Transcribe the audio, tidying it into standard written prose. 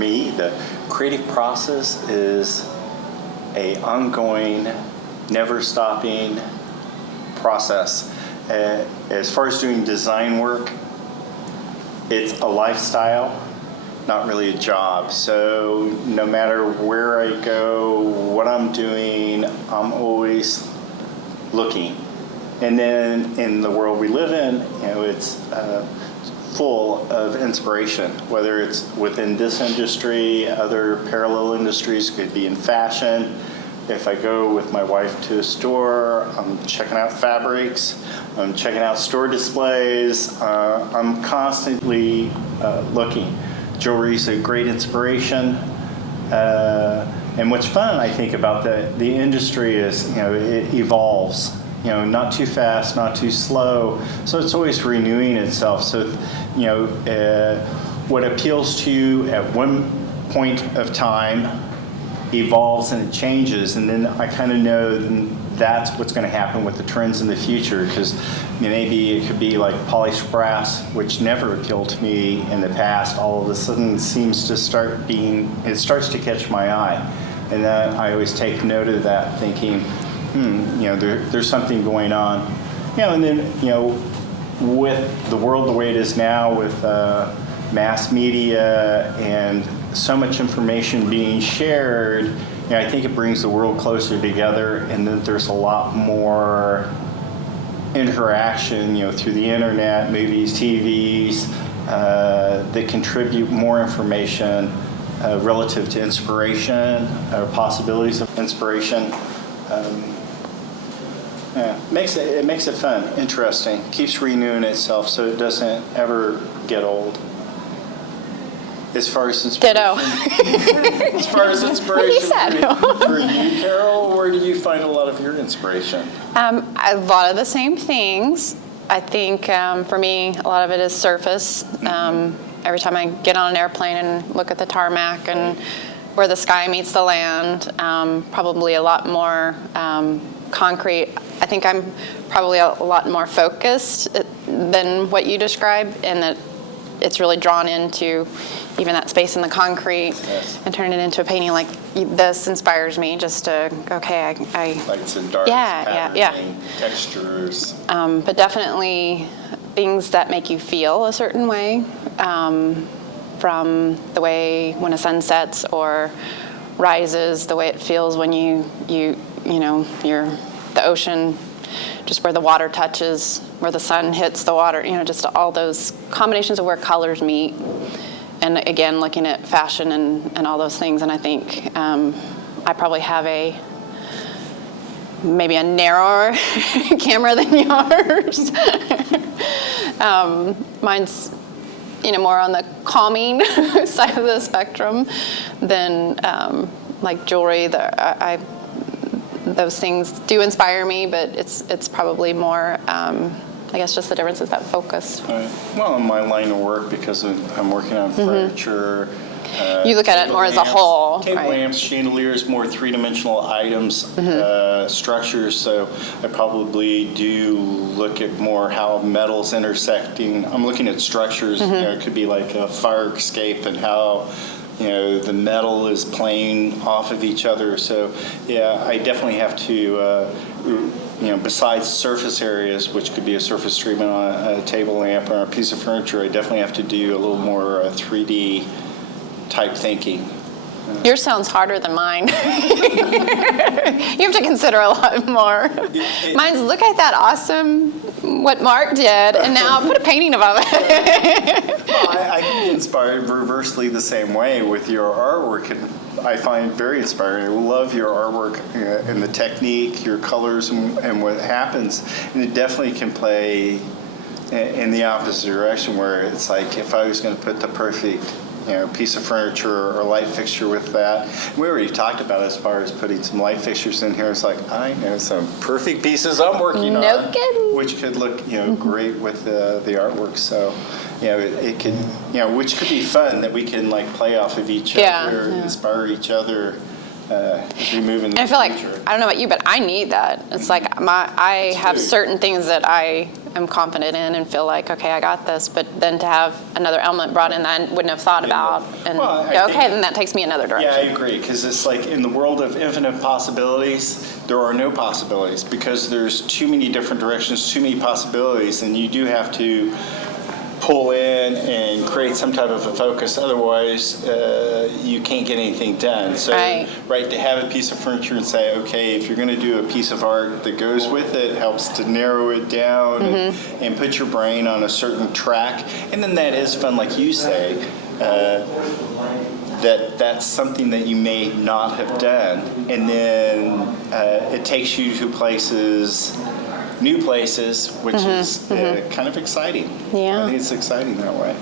me, the creative process is a ongoing, never stopping process. As far as doing design work, it's a lifestyle, not really a job. So no matter where I go, what I'm doing, I'm always looking. And then in the world we live in, it's full of inspiration, whether it's within this industry, other parallel industries, could be in fashion. If I go with my wife to a store, I'm checking out fabrics, I'm checking out store displays, I'm constantly looking. Jewelry is a great inspiration. And what's fun, I think, about the industry is, it evolves. Not too fast, not too slow. So it's always renewing itself. So, what appeals to you at one point of time evolves and it changes, and then I kind of know that's what's going to happen with the trends in the future, because maybe it could be like polished brass, which never appealed to me in the past, all of a sudden seems to it starts to catch my eye. And then I always take note of that, thinking, there's something going on. And then, with the world the way it is now, with mass media and so much information being shared, I think it brings the world closer together, and that there's a lot more interaction, through the internet, movies, TVs, that contribute more information relative to inspiration, possibilities of inspiration. It makes it fun, interesting, keeps renewing itself, so it doesn't ever get old. As far as inspiration, ditto. As far as inspiration for you, Carol, where do you find a lot of your inspiration? A lot of the same things. I think for me, a lot of it is surface. Every time I get on an airplane and look at the tarmac and where the sky meets the land, probably a lot more concrete. I think I'm probably a lot more focused than what you described, and that it's really drawn into even that space in the concrete, and turn it into a painting like this inspires me just to, okay, I lights and darks, patterning, textures. But definitely things that make you feel a certain way, from the way when a sun sets or rises, the way it feels when you're the ocean, just where the water touches, where the sun hits the water, just all those combinations of where colors meet. And again, looking at fashion and all those things. And I think I probably have maybe a narrower camera than yours. Mine's, more on the calming side of the spectrum than like jewelry. Those things do inspire me, but it's probably more, I guess, just the difference is that focus. Right. Well, in my line of work, because I'm working on furniture. You look at it more as a whole. Table right? lamps, chandeliers, more three-dimensional items, structures. So I probably do look at more how metal's intersecting. I'm looking at structures. It could be like a fire escape and how the metal is playing off of each other. So yeah, I definitely have to, besides surface areas, which could be a surface treatment on a table lamp or a piece of furniture, I definitely have to do a little more 3D type thinking. Yours sounds harder than mine. You have to consider a lot more. Mine's, look at that awesome, what Mark did, and now put a painting above it. Well, I can be inspired reversely the same way with your artwork, and I find very inspiring. I love your artwork and the technique, your colors, and what happens. And it definitely can play in the opposite direction, where it's like if I was going to put the perfect piece of furniture or light fixture with that. We already talked about as far as putting some light fixtures in here. It's like, I know some perfect pieces I'm working on. No kidding. Which could look, great with the artwork. So, it can, which could be fun that we can like play off of each other, inspire each other. as we move in the And I feel like, future. I don't know about you, but I need that. It's like I have true. certain things that I am confident in and feel like, okay, I got this. But then to have another element brought in that I wouldn't have thought about and Well, I go, think- okay, then that takes me another Yeah, I direction. agree, because it's like in the world of infinite possibilities, there are no possibilities because there's too many different directions, too many possibilities, and you do have to pull in and create some type of a focus. Otherwise, you can't get anything done. So, Right. to have a piece of furniture and say, okay, if you're going to do a piece of art that goes with it, helps to narrow it down and put your brain on a certain track. And then that is fun, like you say. That's something that you may not have done, and then it takes you to new places, which is kind of exciting. Yeah. I think it's exciting that way.